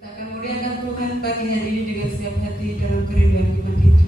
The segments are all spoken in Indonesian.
Kita akan muliakan Tuhan pagi hari ini dengan siap hati dalam kerinduan iman kita.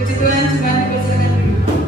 Puji Tuhan, jemaat dipersilakan dulu.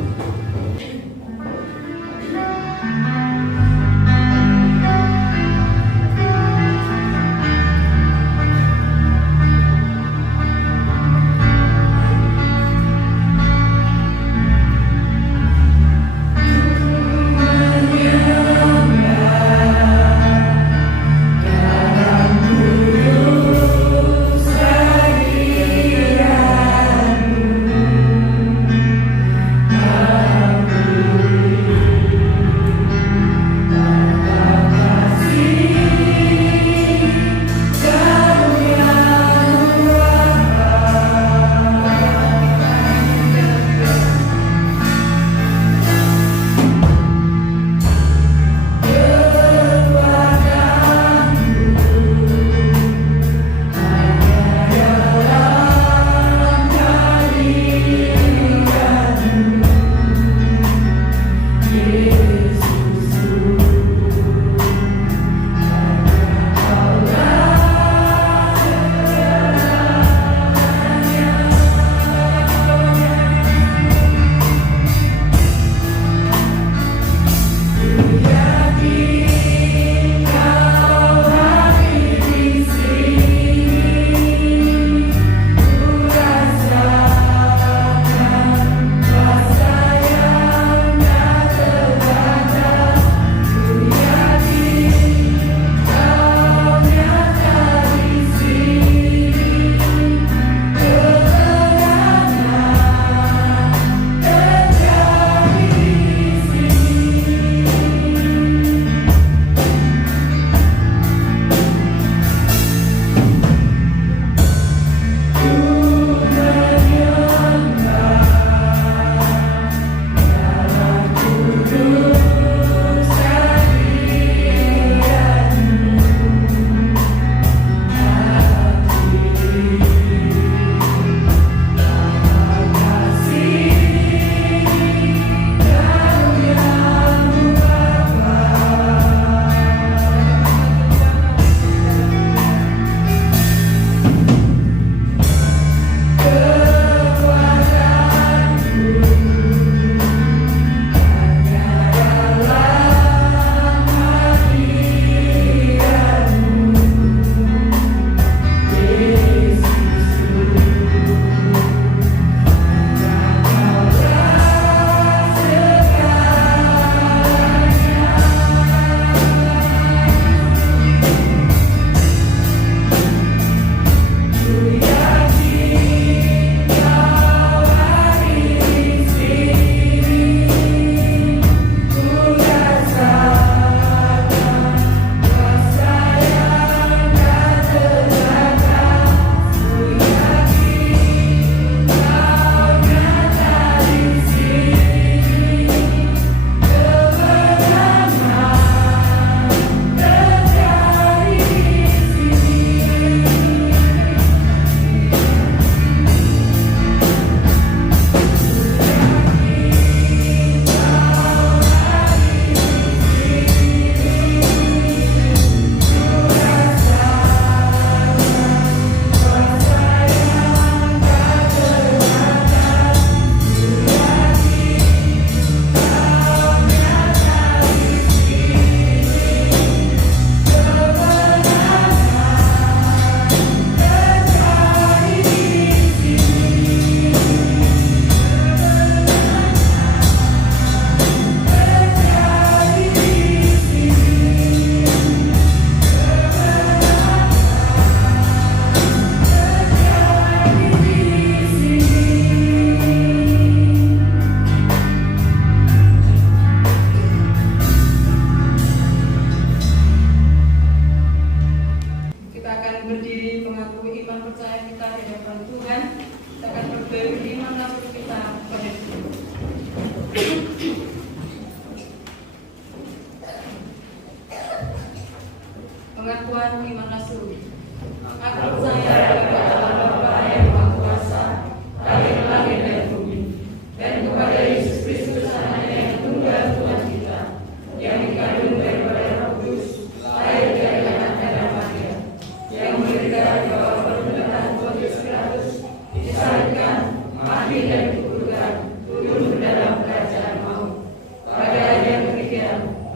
mati dan kuburkan, turun ke dalam kerajaan maut. Pada hari yang ketiga,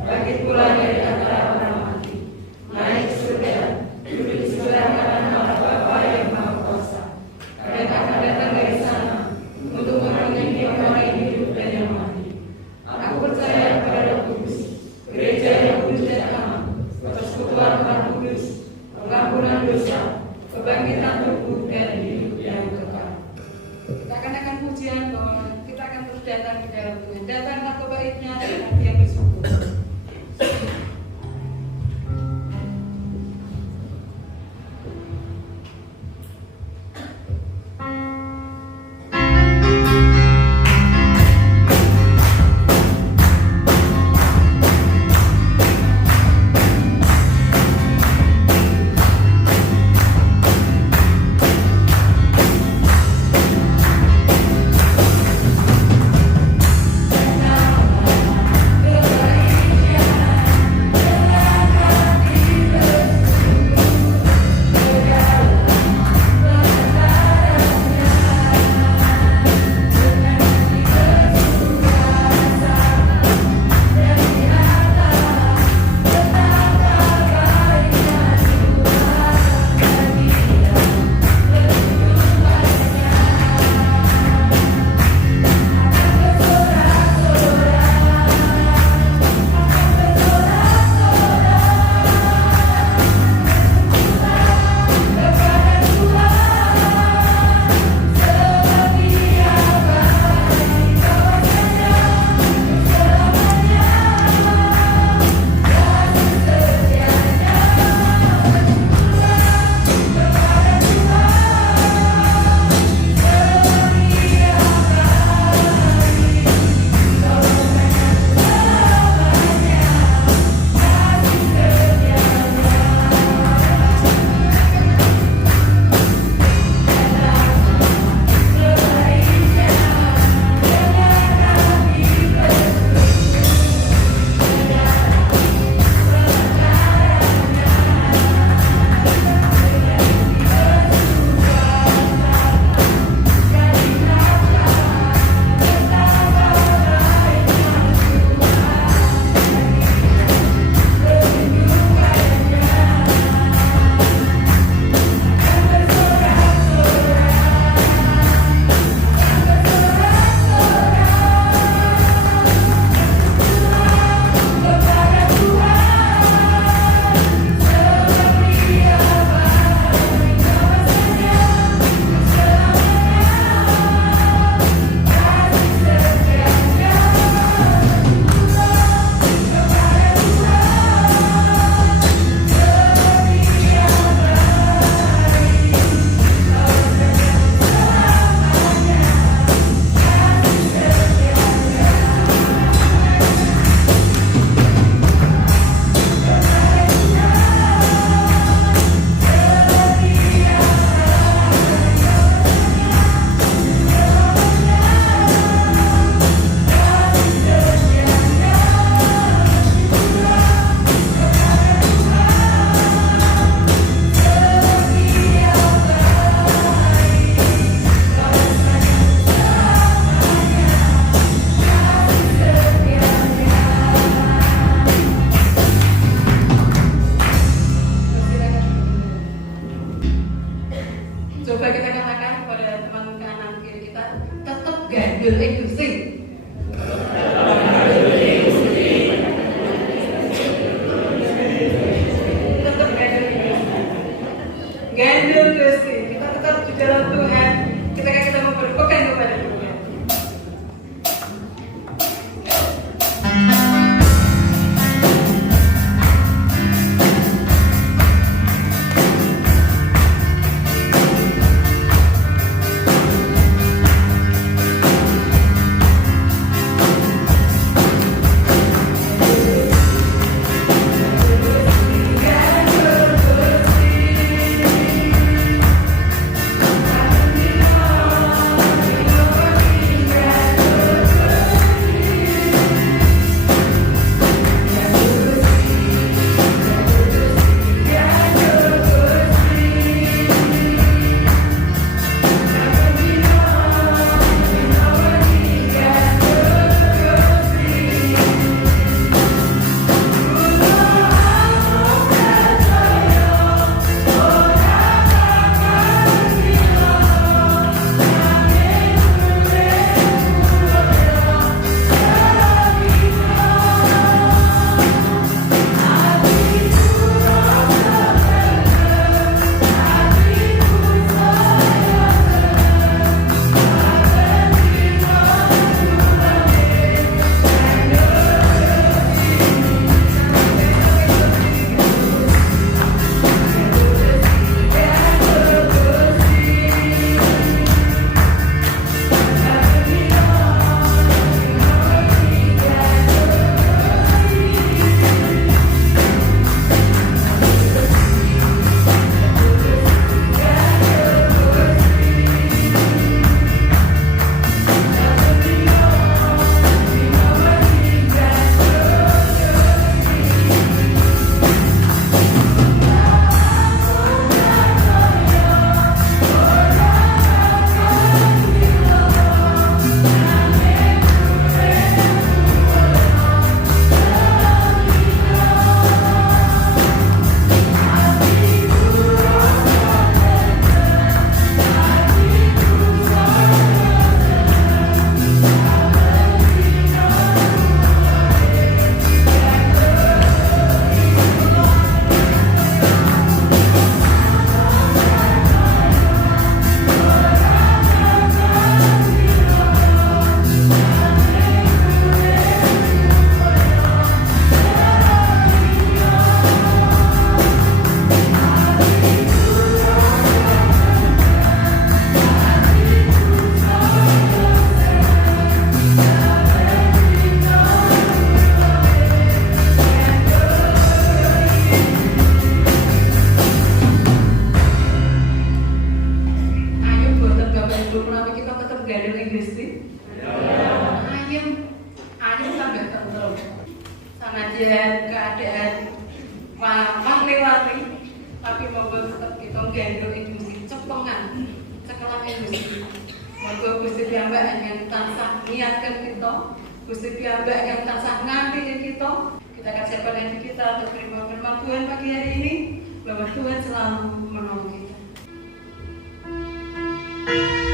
bangkit pula dari antara orang mati, naik ke surga, duduk di sebelah kanan Allah Bapa yang Maha Kuasa, dan akan datang dari sana untuk menghakimi orang yang hidup dan yang mati. Aku percaya kepada Roh Kudus, gereja yang kudus dan aman, persekutuan orang kudus, pengampunan dosa, kebangkitan tubuh dan hidup yang kekal. Kita akan pujian bahwa kita akan terus datang di dalam Tuhan. Datang atau baiknya dan hati yang bersyukur. Gusti. Ayem sampai tentrem. Sanajan keadaan warni-warni, tapi monggo tetap kita gendong Gusti cepengan, cekelake Gusti. Monggo Gusti piyambak yang tansah niatkan kita, Gusti piyambak yang tansah ngambil kita. Kita akan siapkan diri kita untuk terima firman Tuhan pagi hari ini, bahwa Tuhan selalu menolong kita. Tuhan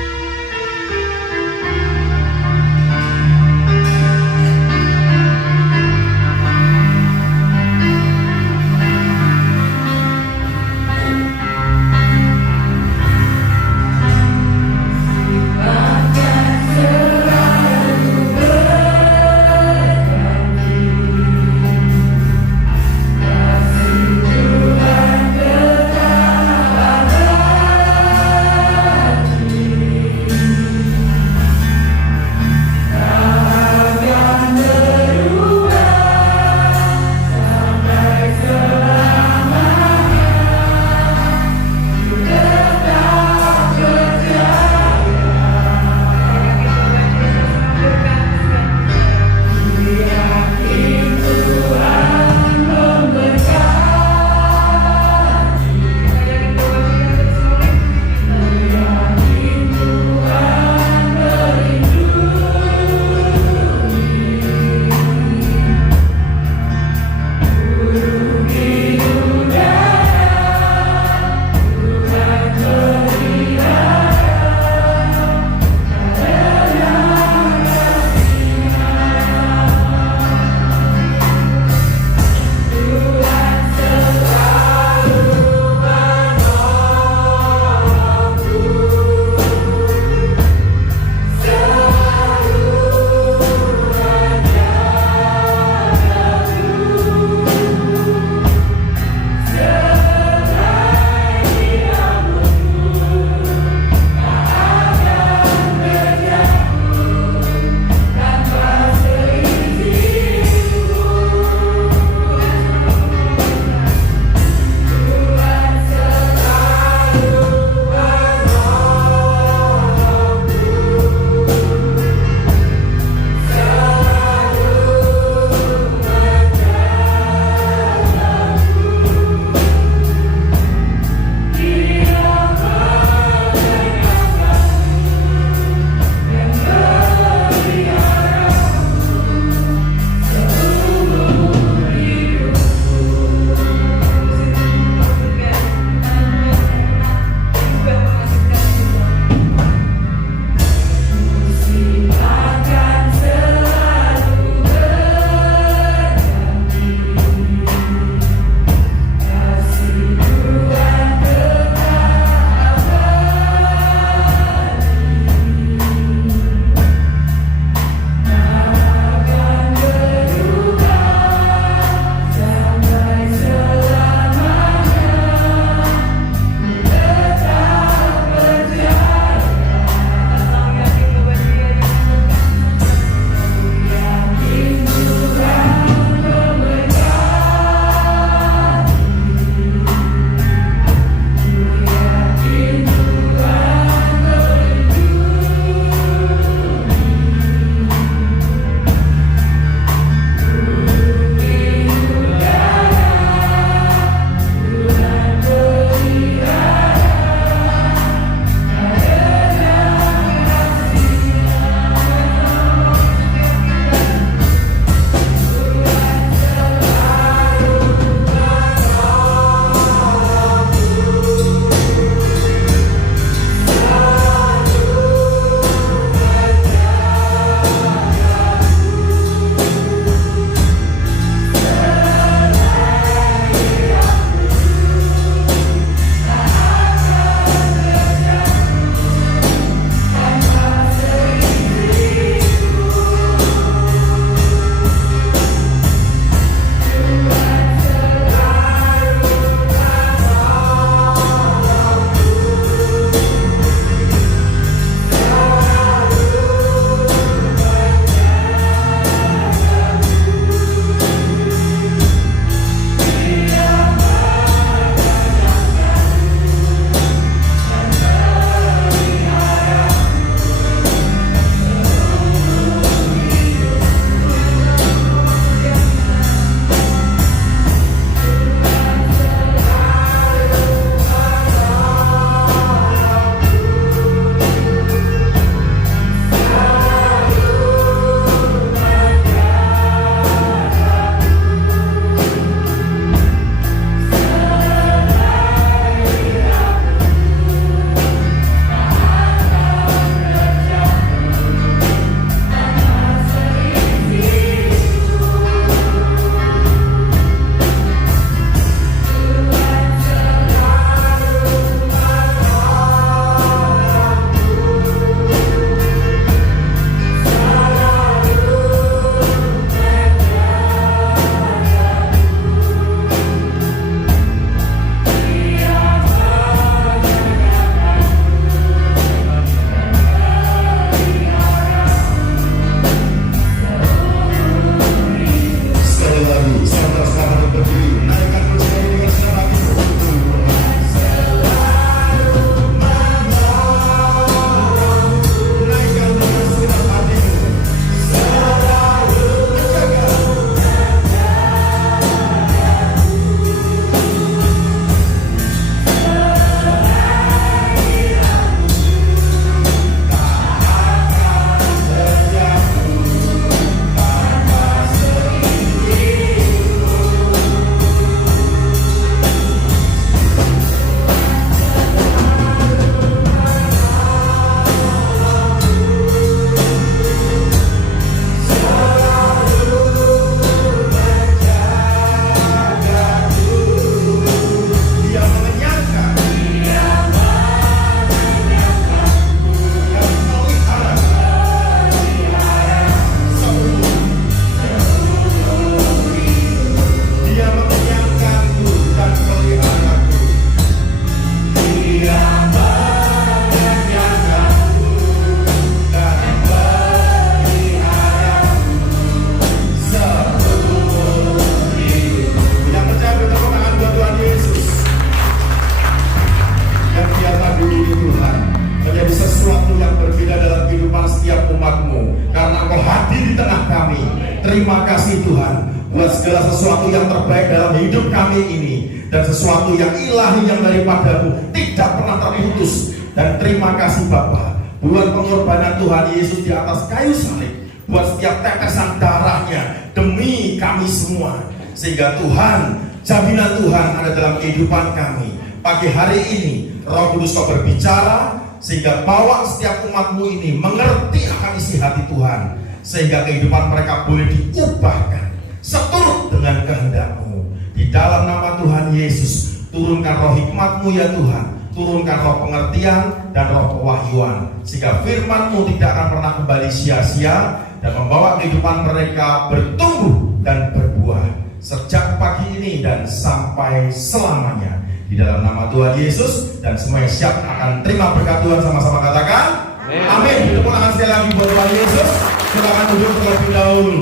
hadir di tengah kami. Terima kasih Tuhan buat segala sesuatu yang terbaik dalam hidup kami ini, dan sesuatu yang ilahi yang daripadamu tidak pernah terputus. Dan terima kasih Bapa buat pengorbanan Tuhan Yesus di atas kayu salib, buat setiap tetesan darahnya demi kami semua, sehingga Tuhan, jaminan Tuhan ada dalam kehidupan kami. Pagi hari ini Roh Kudus Kau berbicara, sehingga bawa setiap umat-Mu ini mengerti akan isi hati Tuhan, sehingga kehidupan mereka boleh diubahkan seturut dengan kehendak-Mu. Di dalam nama Tuhan Yesus, turunkan roh hikmat-Mu ya Tuhan, turunkan roh pengertian dan roh pewahyuan, sehingga firman-Mu tidak akan pernah kembali sia-sia dan membawa kehidupan mereka bertumbuh dan berbuah sejak pagi ini dan sampai selamanya. Di dalam nama Tuhan Yesus, dan semua yang siap akan terima berkat Tuhan sama-sama katakan amin. Tepuk tangan sekali lagi buat Tuhan Yesus. Silakan duduk terlebih dahulu.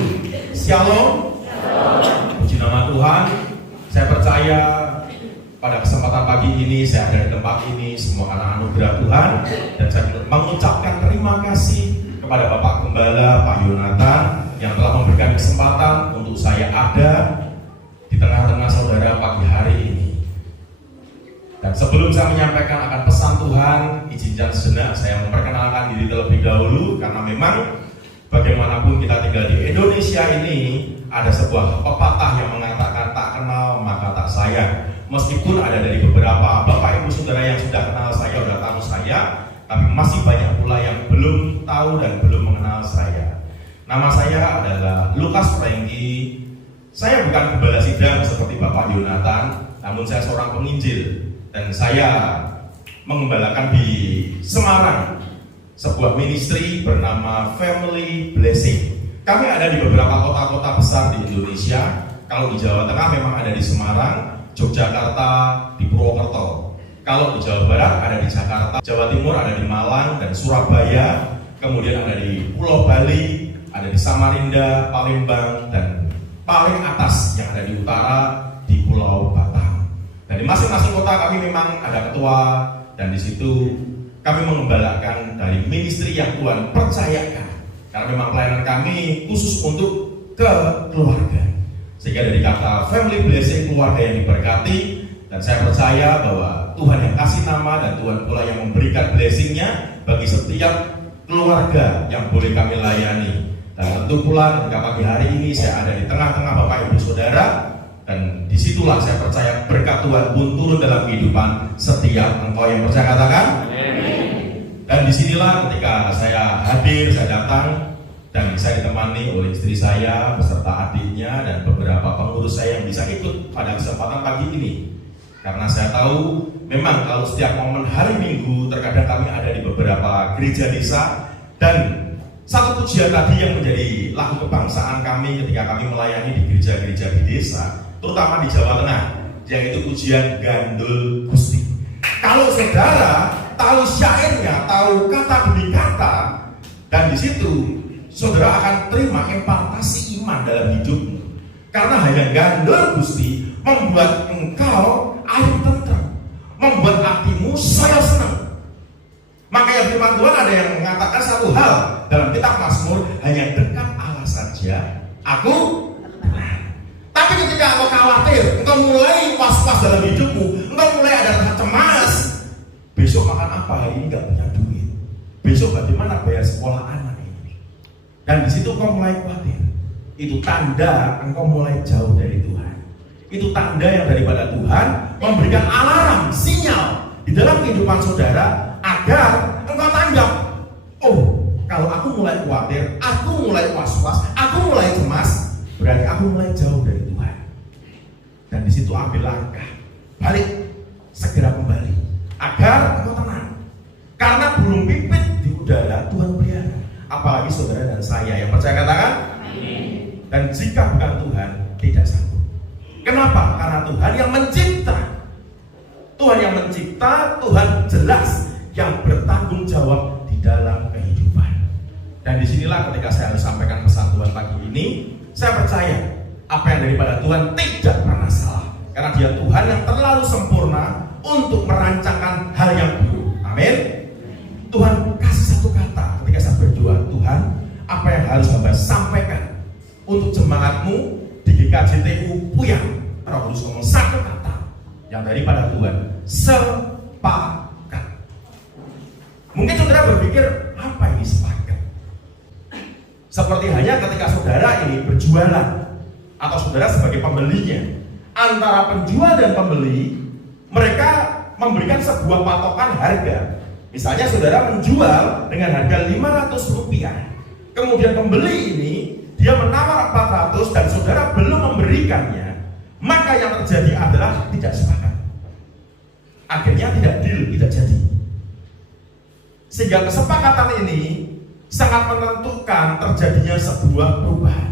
Shalom. Puji nama Tuhan. Saya percaya pada kesempatan pagi ini saya ada di tempat ini semua karena anugerah Tuhan, dan saya mengucapkan terima kasih kepada Bapak Gembala Pak Yonatan yang telah memberikan kesempatan untuk saya ada di tengah-tengah saudara pagi hari ini. Dan sebelum saya menyampaikan akan pesan Tuhan, izinkan sejenak saya memperkenalkan diri terlebih dahulu, karena memang bagaimanapun kita tinggal di Indonesia ini, ada sebuah pepatah yang mengatakan tak kenal maka tak sayang. Meskipun ada dari beberapa Bapak Ibu Saudara yang sudah kenal saya, sudah tahu saya, tapi masih banyak pula yang belum tahu dan belum mengenal saya. Nama saya adalah Lukas Franky. Saya bukan gembala sidang seperti Bapak Yonatan, namun saya seorang penginjil. Dan saya mengembalakan di Semarang sebuah ministry bernama Family Blessing. Kami ada di beberapa kota-kota besar di Indonesia. Kalau di Jawa Tengah memang ada di Semarang, Yogyakarta, di Purwokerto. Kalau di Jawa Barat ada di Jakarta, Jawa Timur ada di Malang dan Surabaya, kemudian ada di Pulau Bali, ada di Samarinda, Palembang, dan paling atas yang ada di utara di Pulau Batam. Dan di masing-masing kota kami memang ada ketua, dan di situ kami mengembalakan dari ministry yang Tuhan percayakan. Karena memang pelayanan kami khusus untuk ke keluarga. Sehingga dari kata family blessing, keluarga yang diberkati, dan saya percaya bahwa Tuhan yang kasih nama dan Tuhan pula yang memberikan blessingnya bagi setiap keluarga yang boleh kami layani. Dan tentu pula ketika pagi hari ini saya ada di tengah-tengah Bapak Ibu Saudara, dan disitulah saya percaya berkat Tuhan pun turun dalam kehidupan setiap engkau yang percaya katakan amin. Dan disinilah ketika saya hadir, saya datang, dan saya ditemani oleh istri saya beserta adiknya dan beberapa pengurus saya yang bisa ikut pada kesempatan pagi ini. Karena saya tahu memang kalau setiap momen hari Minggu terkadang kami ada di beberapa gereja desa, dan satu pujian tadi yang menjadi lagu kebangsaan kami ketika kami melayani di gereja-gereja di desa, terutama di Jawa Tengah, yaitu pujian Gandul Gusti. Kalau saudara tahu syairnya, tahu kata demi kata, dan di situ saudara akan terima impartasi iman dalam hidupmu. Karena hanya Gandul Gusti membuat engkau air tentram, membuat hatimu saya senang. Makanya firman Tuhan ada yang mengatakan satu hal dalam kitab Mazmur, hanya dekat Allah saja aku tenang. Tapi ketika engkau khawatir, engkau mulai was-was dalam hidupmu, engkau mulai ada rasa cemas, besok makan apa, hari ini gak punya duit, besok bagaimana bayar sekolah anak ini, dan di situ engkau mulai khawatir. Itu tanda engkau mulai jauh dari Tuhan. Itu tanda yang daripada Tuhan memberikan alarm, sinyal di dalam kehidupan saudara agar engkau tanggap. Oh, kalau aku mulai khawatir, aku mulai was-was, aku mulai cemas, berarti aku mulai jauh dari Tuhan. Dan di situ ambil langkah balik, segera kembali agar engkau tenang. Karena burung pipit di udara Tuhan pelihara, apalagi saudara dan saya yang percaya katakan amin. Dan jika bukan Tuhan, tidak sanggup. Kenapa? Karena Tuhan yang mencipta. Tuhan yang mencipta, Tuhan jelas yang bertanggung jawab di dalam kehidupan. Dan disinilah ketika saya harus sampaikan pesan Tuhan pagi ini, saya percaya apa yang daripada Tuhan tidak pernah salah. Karena Dia Tuhan yang terlalu sempurna untuk merancangkan hal yang buruk. Amin. Tuhan kasih satu kata ketika saya berdoa, Tuhan, apa yang harus hamba sampaikan untuk jemaatmu di GKJTU Puyang. Roh Kudus ngomong satu kata yang daripada Tuhan, sepakat. Mungkin saudara berpikir, apa ini sepakat? Seperti hanya ketika saudara ini berjualan atau saudara sebagai pembelinya, antara penjual dan pembeli, mereka memberikan sebuah patokan harga. Misalnya saudara menjual dengan harga Rp500, kemudian pembeli ini dia menawar 400 dan saudara belum memberikannya, maka yang terjadi adalah tidak sepakat. Akhirnya tidak deal, tidak jadi. Sehingga kesepakatan ini sangat menentukan terjadinya sebuah perubahan.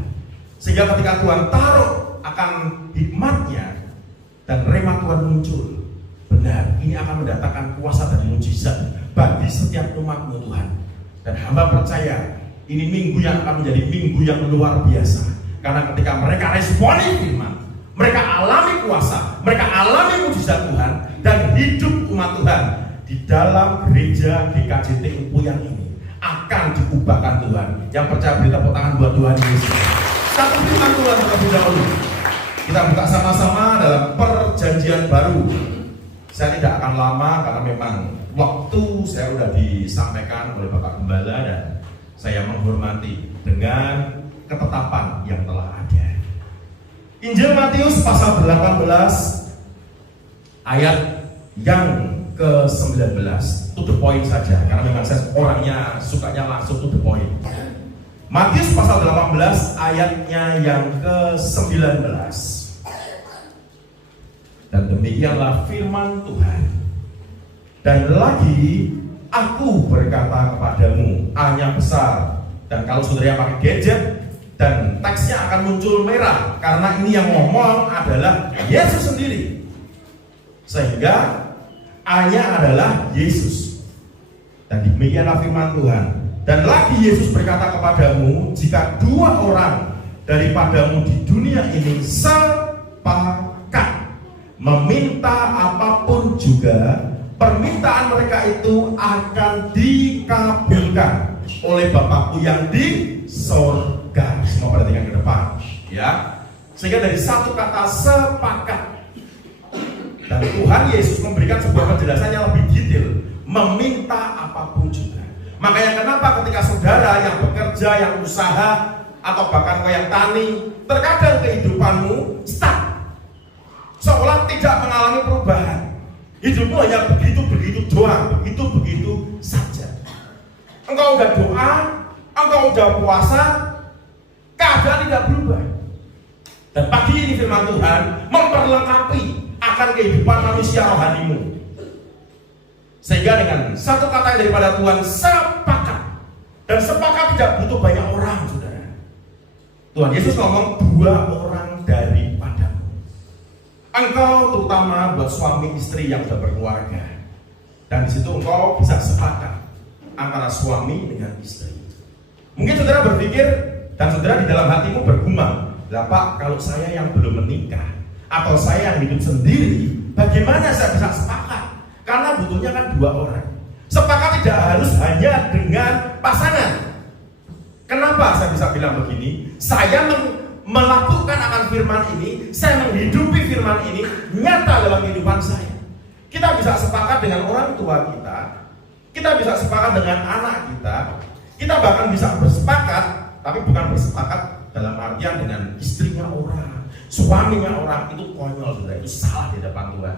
Sehingga ketika Tuhan taruh akan hikmatnya dan rema Tuhan muncul, benar, ini akan mendatangkan kuasa dan mujizat bagi setiap umat-Mu Tuhan. Dan hamba percaya ini minggu yang akan menjadi minggu yang luar biasa. Karena ketika mereka responi firman, mereka alami kuasa, mereka alami mujizat Tuhan, dan hidup umat Tuhan di dalam gereja GKJTU Puyang ini akan diubahkan Tuhan. Yang percaya beri tepuk tangan buat Tuhan Yesus. Satu firman Tuhan terlebih dahulu. Kita buka sama-sama dalam perjanjian baru. Saya tidak akan lama karena memang waktu saya sudah disampaikan oleh Bapak Gembala dan saya menghormati dengan ketetapan yang telah ada. Injil Matius pasal 18 ayat yang ke-19, to the point saja karena memang saya orangnya sukanya langsung to the point. Matius pasal 18 ayatnya yang ke-19. Dan demikianlah firman Tuhan. Dan lagi aku berkata kepadamu, A-nya besar. Dan kalau saudara pakai gadget dan teksnya akan muncul merah karena ini yang ngomong adalah Yesus sendiri. Sehingga A-nya adalah Yesus. Dan demikianlah firman Tuhan. Dan lagi Yesus berkata kepadamu, jika dua orang daripadamu di dunia ini sepakat meminta apapun juga, permintaan mereka itu akan dikabulkan oleh Bapakku yang di sorga. Semua perhatikan ke depan, ya. Sehingga dari satu kata sepakat, dan Tuhan Yesus memberikan sebuah penjelasan yang lebih detail, meminta apapun juga. Makanya kenapa ketika saudara yang bekerja, yang usaha, atau bahkan yang tani, terkadang kehidupanmu stuck, seolah tidak mengalami perubahan. Hidupmu hanya begitu-begitu doang, begitu-begitu saja. Engkau udah doa, engkau udah puasa, keadaan tidak berubah. Dan pagi ini firman Tuhan memperlengkapi akan kehidupan manusia rohanimu. Sehingga dengan satu kata yang daripada Tuhan, sepakat. Dan sepakat tidak butuh banyak orang, saudara. Tuhan Yesus ngomong dua orang daripadamu. Engkau terutama buat suami istri yang sudah berkeluarga. Dan di situ engkau bisa sepakat antara suami dengan istri. Mungkin saudara berpikir dan saudara di dalam hatimu bergumam, lah Pak, kalau saya yang belum menikah atau saya yang hidup sendiri, bagaimana saya bisa sepakat? Karena butuhnya kan dua orang. Sepakat tidak harus hanya dengan pasangan. Kenapa saya bisa bilang begini? Saya melakukan akan firman ini, saya menghidupi firman ini nyata dalam kehidupan saya. Kita bisa sepakat dengan orang tua kita bisa sepakat dengan anak kita bahkan bisa bersepakat, tapi bukan bersepakat dalam artian dengan istrinya orang, suaminya orang. Itu konyol, saudara. Itu salah di depan Tuhan.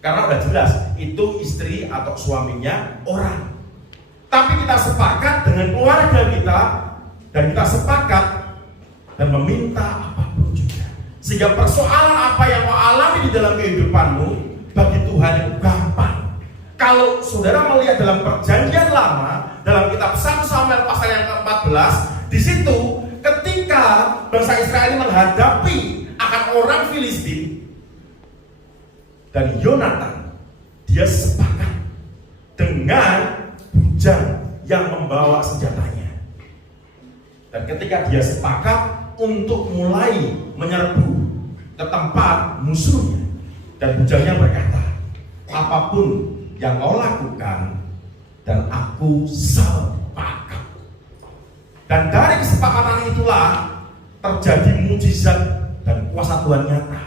Karena udah jelas itu istri atau suaminya orang. Tapi kita sepakat dengan keluarga kita dan kita sepakat dan meminta apapun juga. Sehingga persoalan apa yang kau alami di dalam kehidupanmu bagi Tuhan itu gampang. Kalau saudara melihat dalam perjanjian lama, dalam kitab 1 Samuel pasal yang ke-14, di situ ketika bangsa Israel ini menghadapi akan orang Filistin, dan Yonatan, dia sepakat dengan bujang yang membawa senjatanya. Dan ketika dia sepakat untuk mulai menyerbu ke tempat musuhnya, dan bujangnya berkata, apapun yang kau lakukan, dan aku sepakat. Dan dari kesepakatan itulah terjadi mujizat dan kuasa Tuhan nyata.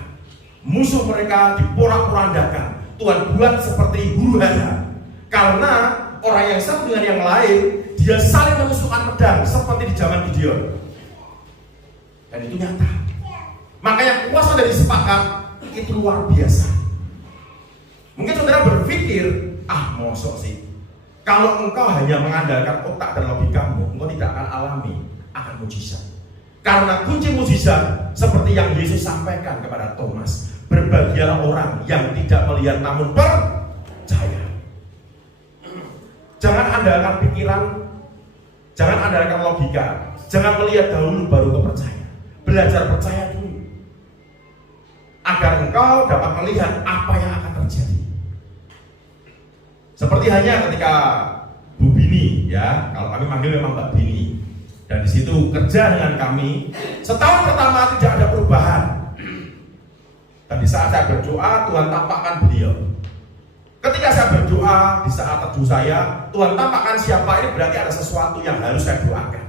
Musuh mereka diporak-porandakan. Tuhan buat seperti huru hara. Karena orang yang satu dengan yang lain, dia saling menusukkan pedang seperti di zaman Gideon. Dan itu nyata. Makanya kuasa dari sepakat itu luar biasa. Mungkin saudara berpikir, mosok sih, kalau engkau hanya mengandalkan otak dan logikamu, engkau tidak akan alami akan mujizat. Karena kunci mujizat seperti yang Yesus sampaikan kepada Thomas, berbahagialah orang yang tidak melihat namun percaya. Jangan andalkan pikiran, jangan andalkan logika, jangan melihat dahulu baru engkau percaya. Belajar percaya dulu, agar engkau dapat melihat apa yang akan terjadi. Seperti hanya ketika Bu Bini, ya, kalau kami manggil memang Mbak Bini, dan di situ kerja dengan kami, setahun pertama tidak ada perubahan. Dan di saat saya berdoa, Tuhan tampakkan beliau. Ketika saya berdoa, di saat teduh saya, Tuhan tampakkan siapa ini, berarti ada sesuatu yang harus saya doakan.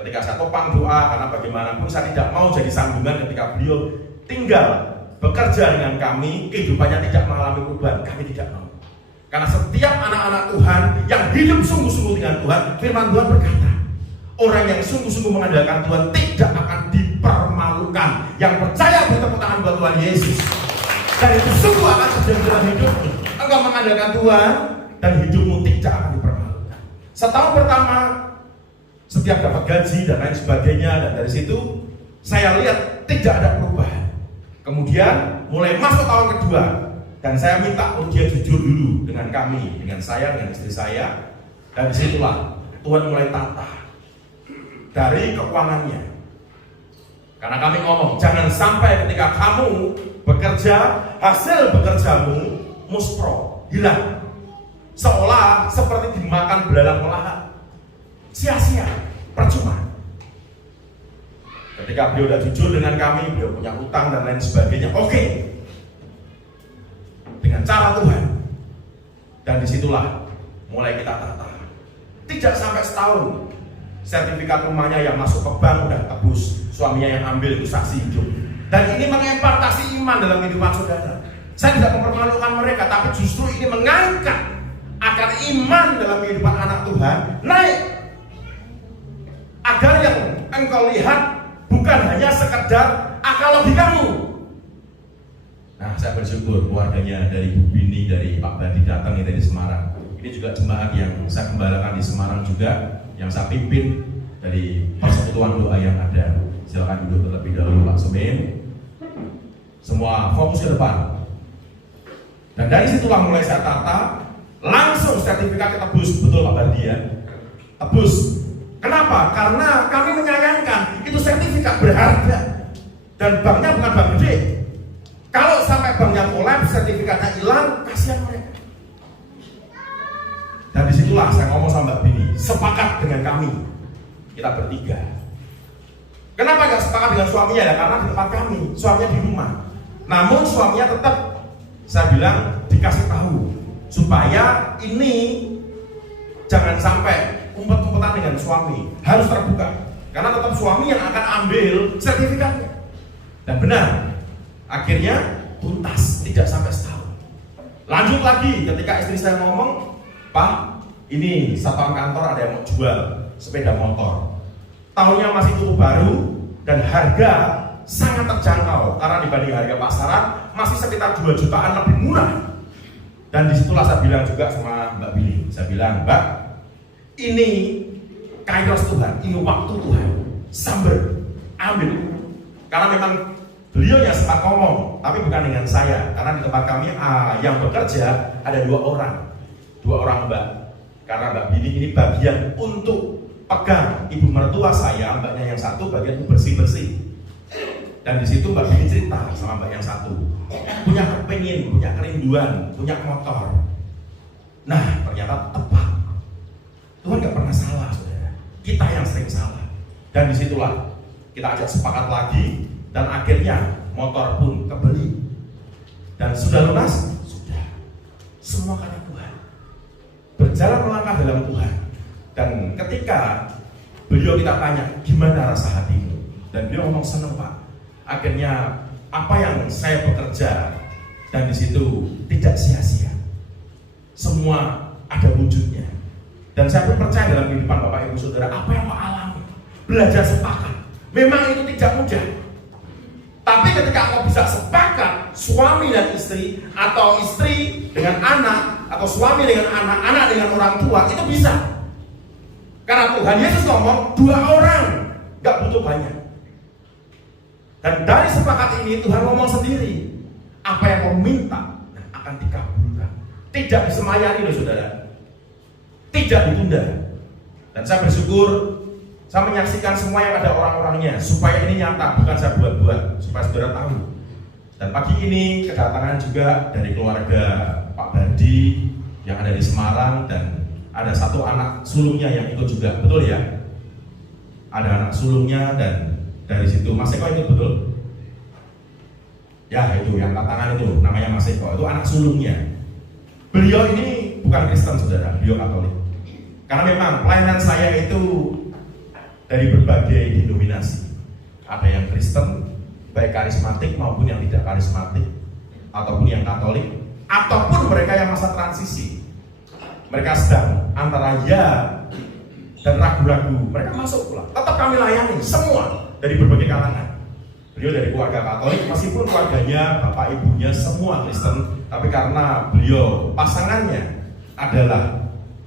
Ketika saya topang doa, karena bagaimanapun saya tidak mau jadi sambungan ketika beliau tinggal bekerja dengan kami, kehidupannya tidak mengalami perubahan, kami tidak mau. Karena setiap anak-anak Tuhan yang hidup sungguh-sungguh dengan Tuhan, firman Tuhan berkata, orang yang sungguh-sungguh mengandalkan Tuhan tidak akan dipermalukan. Yang percaya bertepuk tangan buat Tuhan Yesus. Dan itu sungguh akan terjadi dalam hidupmu. Engkau mengandalkan Tuhan dan hidupmu tidak akan dipermalukan. Setahun pertama, setiap dapat gaji dan lain sebagainya, dan dari situ saya lihat tidak ada perubahan. Kemudian mulai masuk tahun kedua, dan saya minta untuk dia jujur dulu dengan kami, dengan saya, dengan istri saya. Dan disitulah Tuhan mulai tata dari keuangannya. Karena kami ngomong, jangan sampai ketika kamu bekerja, hasil bekerjamu muspro, hilang, seolah seperti dimakan belalang melahap, sia-sia, percuma. Ketika beliau sudah jujur dengan kami, beliau punya utang dan lain sebagainya, oke. Dengan cara Tuhan. Dan disitulah mulai kita tata. Tidak sampai setahun, sertifikat rumahnya yang masuk ke bank udah tebus, suaminya yang ambil itu saksi hidup. Dan ini mengimpartasi iman dalam kehidupan saudara. Saya tidak mempermalukan mereka, tapi justru ini mengangkat agar iman dalam kehidupan anak Tuhan naik. Agar yang engkau lihat bukan hanya sekedar akal logikamu. Nah, saya bersyukur keluarganya dari Bu Bini, dari Pak Badi datang ini dari Semarang. Ini juga jemaat yang saya gembalakan di Semarang juga, yang saya pimpin dari persekutuan doa yang ada. Silakan duduk terlebih dahulu Pak Semin. Semua fokus ke depan. Dan dari situlah mulai saya tata, langsung sertifikat tebus, betul Pak Badi ya, tebus. Kenapa? Karena kami menyayangkan itu sertifikat berharga dan banknya bukan bank gede. Kalau sampai banknya kolaps, sertifikatnya hilang, kasihan mereka. Dan disitulah saya ngomong sama Mbak Bini, sepakat dengan kami, kita bertiga. Kenapa nggak sepakat dengan suaminya ya? Karena di tempat kami, suaminya di rumah. Namun suaminya tetap, saya bilang dikasih tahu supaya ini jangan sampai umpet-umpetan dengan suami, harus terbuka. Karena tetap suami yang akan ambil sertifikatnya. Dan benar. Akhirnya tuntas, tidak sampai setahun. Lanjut lagi ketika istri saya ngomong, Pak, ini satpam kantor ada yang mau jual sepeda motor. Tahunnya masih cukup baru dan harga sangat terjangkau karena dibanding harga pasaran masih sekitar 2 jutaan lebih murah. Dan disitulah saya bilang juga sama Mbak Bini, saya bilang, Mbak, ini kairos Tuhan, ini waktu Tuhan, sambil ambil. Karena memang beliau yang sempat ngomong, tapi bukan dengan saya, karena di tempat kami yang bekerja ada 2 orang Mbak. Karena Mbak Bini ini bagian untuk pegang ibu mertua saya, mbaknya yang satu bagian bersih-bersih. Dan di situ Mbak Bini cerita sama mbak yang satu, punya kepingin, punya kerinduan, punya motor. Nah ternyata tepat. Tuhan gak pernah salah, saudara. Kita yang sering salah. Dan disitulah kita ajak sepakat lagi. Dan akhirnya motor pun kebeli. Dan sudah lunas? Sudah. Semua karena Tuhan. Berjalan melangkah dalam Tuhan. Dan ketika beliau kita tanya, gimana rasa hatimu? Dan beliau ngomong, seneng Pak. Akhirnya apa yang saya bekerja dan di situ tidak sia-sia. Semua ada wujudnya. Dan saya pun percaya dalam kehidupan Bapak Ibu Saudara, apa yang Pak alami, belajar sepakat. Memang itu tidak mudah. Tapi ketika kau bisa sepakat, suami dan istri, atau istri dengan anak, atau suami dengan anak, anak dengan orang tua, itu bisa. Karena Tuhan Yesus ngomong, 2 orang, gak butuh banyak. Dan dari sepakat ini Tuhan ngomong sendiri, apa yang kau minta akan dikabulkan. Tidak disemayani loh saudara, tidak ditunda. Dan saya bersyukur, saya menyaksikan semua yang ada orang-orangnya, supaya ini nyata, bukan saya buat-buat, supaya saudara tahu. Dan pagi ini kedatangan juga dari keluarga Pak Badi yang ada di Semarang, dan ada 1 anak sulungnya yang ikut juga, betul ya? Ada anak sulungnya, dan dari situ Mas Eko itu betul? Ya itu yang tangan itu namanya Mas Eko, itu anak sulungnya. Beliau ini bukan Kristen saudara, beliau Katolik. Karena memang pelayanan saya itu dari berbagai denominasi. Ada yang Kristen, baik karismatik maupun yang tidak karismatik, ataupun yang Katolik, ataupun mereka yang masa transisi. Mereka sedang antara ya dan ragu-ragu, mereka masuk pula. Tetap kami layani semua dari berbagai kalangan. Beliau dari keluarga Katolik, meskipun keluarganya, bapak ibunya semua Kristen, tapi karena beliau pasangannya adalah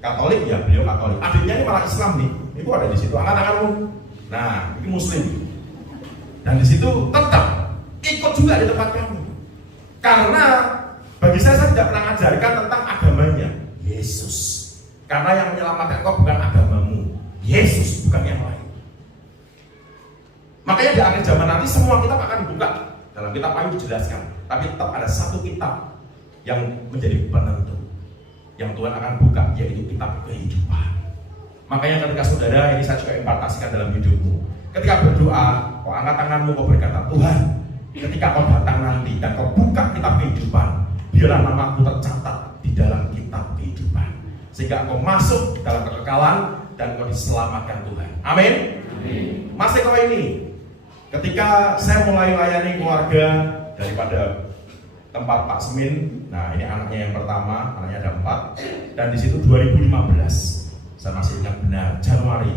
Katolik, ya beliau Katolik. Adiknya ini malah Islam nih, itu ada di situ. Angkat-angkatmu. Nah, ini Muslim. Dan di situ tetap ikut juga di tempat kami. Karena bagi saya tidak pernah mengajarkan tentang agamanya Yesus. Karena yang menyelamatkan kau bukan agamamu, Yesus, bukan yang lain. Makanya di akhir zaman nanti semua kitab akan dibuka. Dalam kitab Wahyu dijelaskan, tapi tetap ada 1 kitab yang menjadi penentu, yang Tuhan akan buka, yaitu kitab kehidupan. Makanya ketika saudara, ini saya juga impartasikan dalam hidupmu, ketika berdoa, kau angkat tanganmu, kau berkata, Tuhan, ketika kau datang nanti dan kau buka kitab kehidupan, biarlah namaku tercatat di dalam kitab kehidupan, sehingga kau masuk dalam kekekalan dan kau diselamatkan Tuhan. Amin. Mas Eko ini, ketika saya mulai layani keluarga daripada tempat Pak Semin, nah ini anaknya yang pertama, anaknya ada 4, dan di situ 2015, saya masih ingat benar, Januari,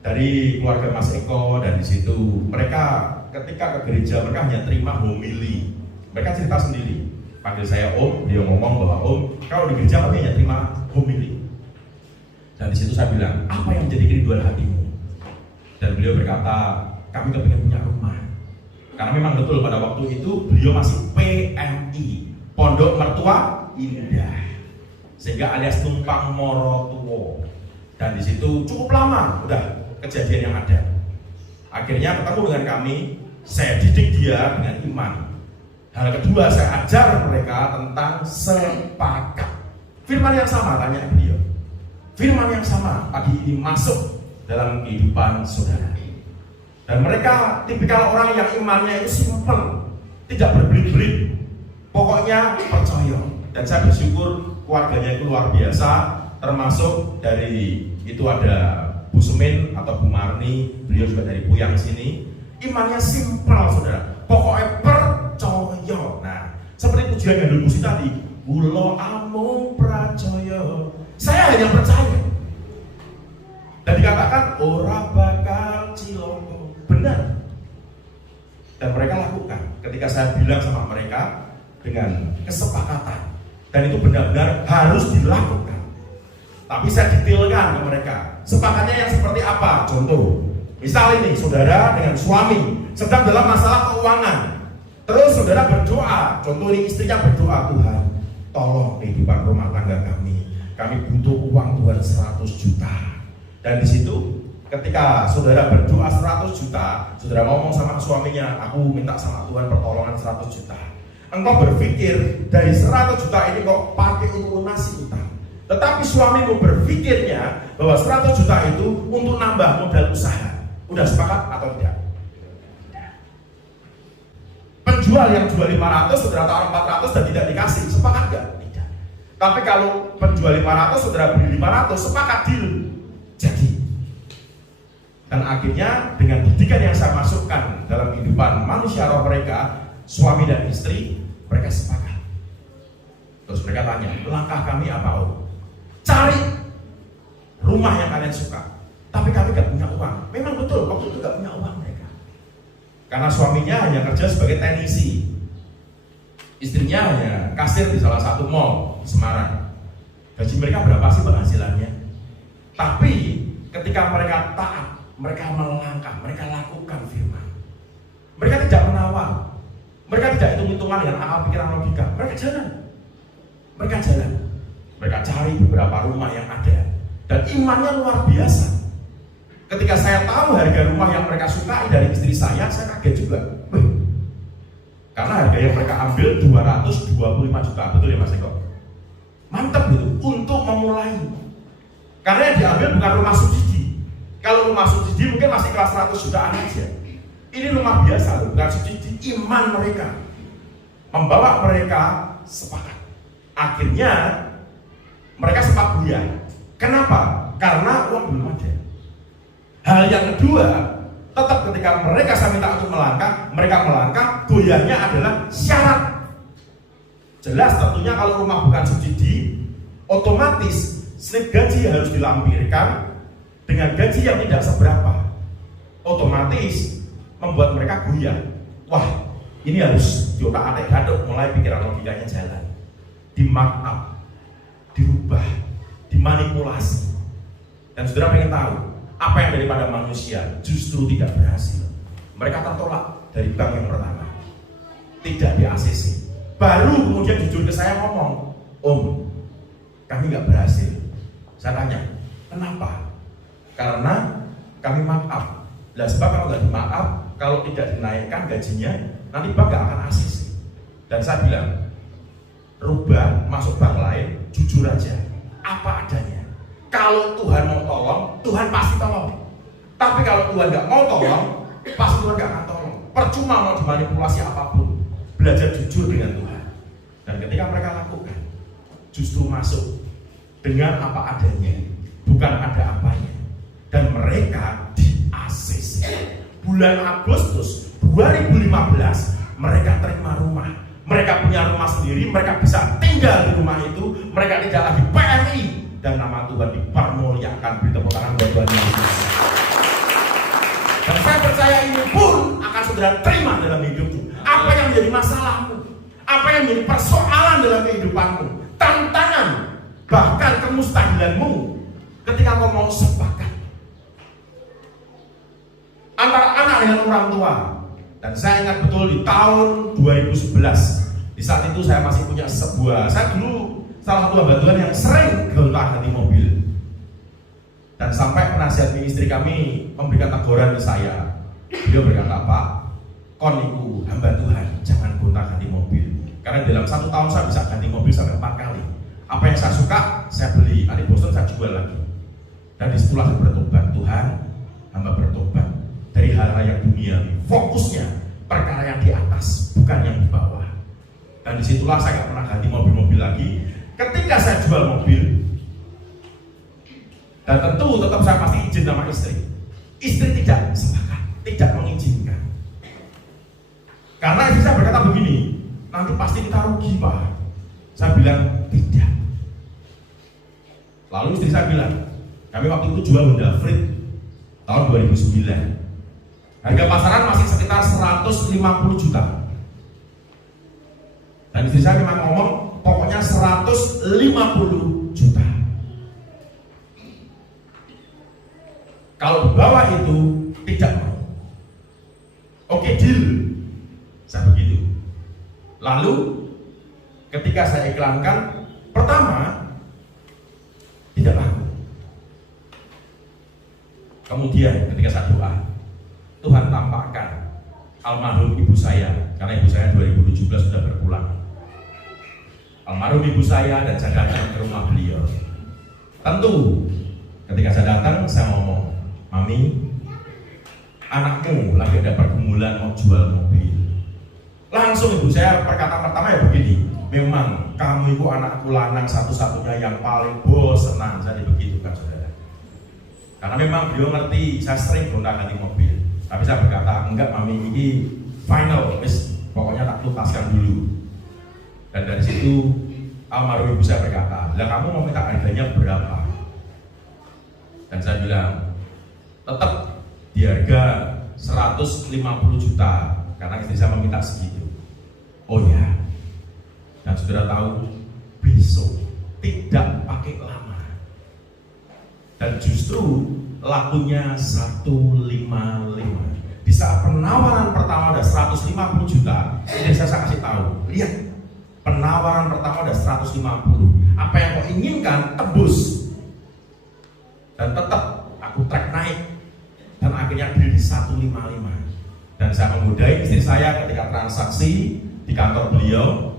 dari keluarga Mas Eko, dan di situ mereka ketika ke gereja mereka hanya terima homili, mereka cerita sendiri, panggil saya Om, dia ngomong bahwa Om, kalau di gereja kami hanya terima homili, dan di situ saya bilang, apa yang menjadi kerinduan hatimu? Dan beliau berkata, kami kepingin punya rumah. Karena memang betul pada waktu itu beliau masih PMI, Pondok Mertua Indah, sehingga alias tumpang moro tuwo. Dan di situ cukup lama udah kejadian yang ada. Akhirnya ketemu dengan kami, saya didik dia dengan iman. Hal kedua, saya ajar mereka tentang sepakat. Firman yang sama, tanya beliau. Firman yang sama pagi ini masuk dalam kehidupan saudara. Dan mereka tipikal orang yang imannya itu simpel, tidak berbelit-belit, pokoknya percaya. Dan saya bersyukur keluarganya itu luar biasa, termasuk dari itu ada Bu Semin atau Bu Marni, beliau juga dari Puyang sini. Imannya simpel saudara, pokoknya percaya. Nah, seperti pujian yang dulu tadi, Ulo amung percaya, saya hanya percaya. Dan dikatakan ora bakal ciloko. Benar. Dan mereka lakukan ketika saya bilang sama mereka dengan kesepakatan. Dan itu benar-benar harus dilakukan. Tapi saya detailkan ke mereka. Sepakatnya yang seperti apa? Contoh, misal ini saudara dengan suami sedang dalam masalah keuangan. Terus saudara berdoa. Contoh ini istrinya berdoa, Tuhan, tolong kehidupan rumah tangga kami. Kami butuh uang Tuhan 100 juta. Dan di situ ketika saudara berdoa 100 juta, saudara ngomong sama suaminya, aku minta sama Tuhan pertolongan 100 juta. Engkau berpikir dari 100 juta ini kok pakai untuk lunasi utang. Tetapi suamimu berpikirnya bahwa 100 juta itu untuk nambah modal usaha. Udah sepakat atau tidak? Penjual yang jual 500, saudara taruh 400 dan tidak dikasih, sepakat gak? Tidak. Tapi kalau penjual 500, saudara beli 500, sepakat deal. Jadi Dan akhirnya dengan didikan yang saya masukkan dalam kehidupan manusia roh mereka, suami dan istri, mereka sepakat. Terus mereka tanya, langkah kami apa Om? Cari rumah yang kalian suka. Tapi kami gak punya uang. Memang betul, waktu itu gak punya uang mereka. Karena suaminya hanya kerja sebagai teknisi, istrinya hanya kasir di salah satu mall di Semarang. Gaji mereka berapa sih penghasilannya? Tapi ketika mereka taat, mereka melangkah, mereka lakukan firman. Mereka tidak menawar, mereka tidak hitung-hitungan dengan akal pikiran logika. Mereka jalan, mereka cari beberapa rumah yang ada, dan imannya luar biasa. Ketika saya tahu harga rumah yang mereka sukai dari istri saya kaget juga. Karena harga yang mereka ambil 225 juta, betul ya Mas Eko? Mantap gitu, untuk memulai. Karena yang diambil bukan rumah subsidi. Kalau rumah subsidi mungkin masih kelas 100 jutaan aja. Ini rumah biasa, bukan subsidi. Iman mereka membawa mereka sepakat. Akhirnya mereka sempat goyah. Kenapa? Karena uang belum ada. Hal yang kedua, tetap ketika mereka saya minta untuk melangkah, mereka melangkah, goyahnya adalah syarat. Jelas tentunya kalau rumah bukan subsidi, otomatis slip gaji harus dilampirkan dengan gaji yang tidak seberapa. Otomatis membuat mereka goyah. Wah, ini harus diotak-atik hadap, mulai pikiran logikanya jalan. Di mark up, dirubah, dimanipulasi. Dan saudara pengen tahu, apa yang daripada manusia justru tidak berhasil. Mereka tertolak dari bank yang pertama, tidak di ACC. Baru kemudian jujur ke saya ngomong, Om, kami nggak berhasil. Saya tanya, kenapa? Karena kami mark up. Lah sebab kalau nggak di mark up, kalau tidak dinaikkan gajinya, nanti bank nggak akan ACC. Dan saya bilang, rubah masuk bank lain, jujur aja, apa adanya. Kalau Tuhan mau tolong, Tuhan pasti tolong. Tapi kalau Tuhan nggak mau tolong, pasti Tuhan nggak akan tolong. Percuma mau dimanipulasi apapun, belajar jujur dengan Tuhan. Dan ketika mereka lakukan, justru masuk dengan apa adanya, bukan ada apanya. Dan mereka di ACC. Bulan Agustus 2015, mereka terima rumah. Mereka punya rumah sendiri, mereka bisa tinggal di rumah itu. Mereka tidak lagi PMI. Dan nama Tuhan dipermuliakan. Beri tepuk tangan buat Tuhan Yesus. Dan saya percaya ini pun akan saudara terima dalam hidupmu. Apa yang menjadi masalahmu, apa yang menjadi persoalan dalam kehidupanmu, tantangan, bahkan kemustahilanmu, ketika kau mau sepakat antara anak dengan orang tua. Dan saya ingat betul di tahun 2011, di saat itu saya masih punya saya dulu salah satu hamba Tuhan yang sering gonta-ganti mobil. Dan sampai penasihat istri kami memberikan teguran ke saya. Beliau berkata, Pak, kon niku hamba Tuhan, jangan gonta-ganti mobil. Karena dalam 1 tahun saya bisa ganti mobil sampai 4 kali. Apa yang saya suka, saya beli. Nanti bosan saya jual lagi. Dan disitulah saya bertobat. Tuhan, hamba bertobat dari hal-hal yang duniawi. Fokusnya perkara yang di atas, bukan yang di bawah. Dan disitulah saya gak pernah ganti mobil-mobil lagi. Ketika saya jual mobil, dan tentu tetap saya pasti izin sama istri. Istri tidak sepakat, tidak mengizinkan. Karena istri saya berkata begini, nanti pasti kita rugi Pak. Saya bilang tidak. Lalu istri saya bilang, kami waktu itu jual Honda Freed tahun 2009. Harga pasaran masih sekitar 150 juta. Dan istri saya memang ngomong, pokoknya 150 juta. Kalau di bawah itu tidak mau. Oke, deal. Saya begitu. Lalu ketika saya iklankan, pertama tidak laku. Kemudian ketika saya doa, Tuhan tampakkan almarhum ibu saya, karena ibu saya 2017 sudah berpulang. Almarhum ibu saya, dan saya datang ke rumah beliau. Tentu ketika saya datang, saya ngomong, Mami, anakmu lagi ada pergumulan mau jual mobil. Langsung ibu saya perkataan pertama ya begini, memang kamu itu anakku lanang satu-satunya yang paling bos senang. Jadi begitu kan saudara. Karena memang beliau ngerti saya sering gonta-ganti mobil. Tapi saya berkata, enggak mami, ini final, pokoknya tak tuntaskan dulu. Dan dari situ almarhum ibu saya berkata, lah kamu mau minta harganya berapa? Dan saya bilang, tetap di harga 150 juta karena istri saya meminta segitu. Oh ya, dan saudara tahu, besok tidak pakai lama. Dan justru lakunya 155. Di saat penawaran pertama ada 150 juta, ini saya kasih tahu, lihat, penawaran pertama ada 150. Apa yang kau inginkan, tebus. Dan tetap aku track naik. Dan akhirnya beli 155. Dan saya menggodai istri saya ketika transaksi di kantor beliau.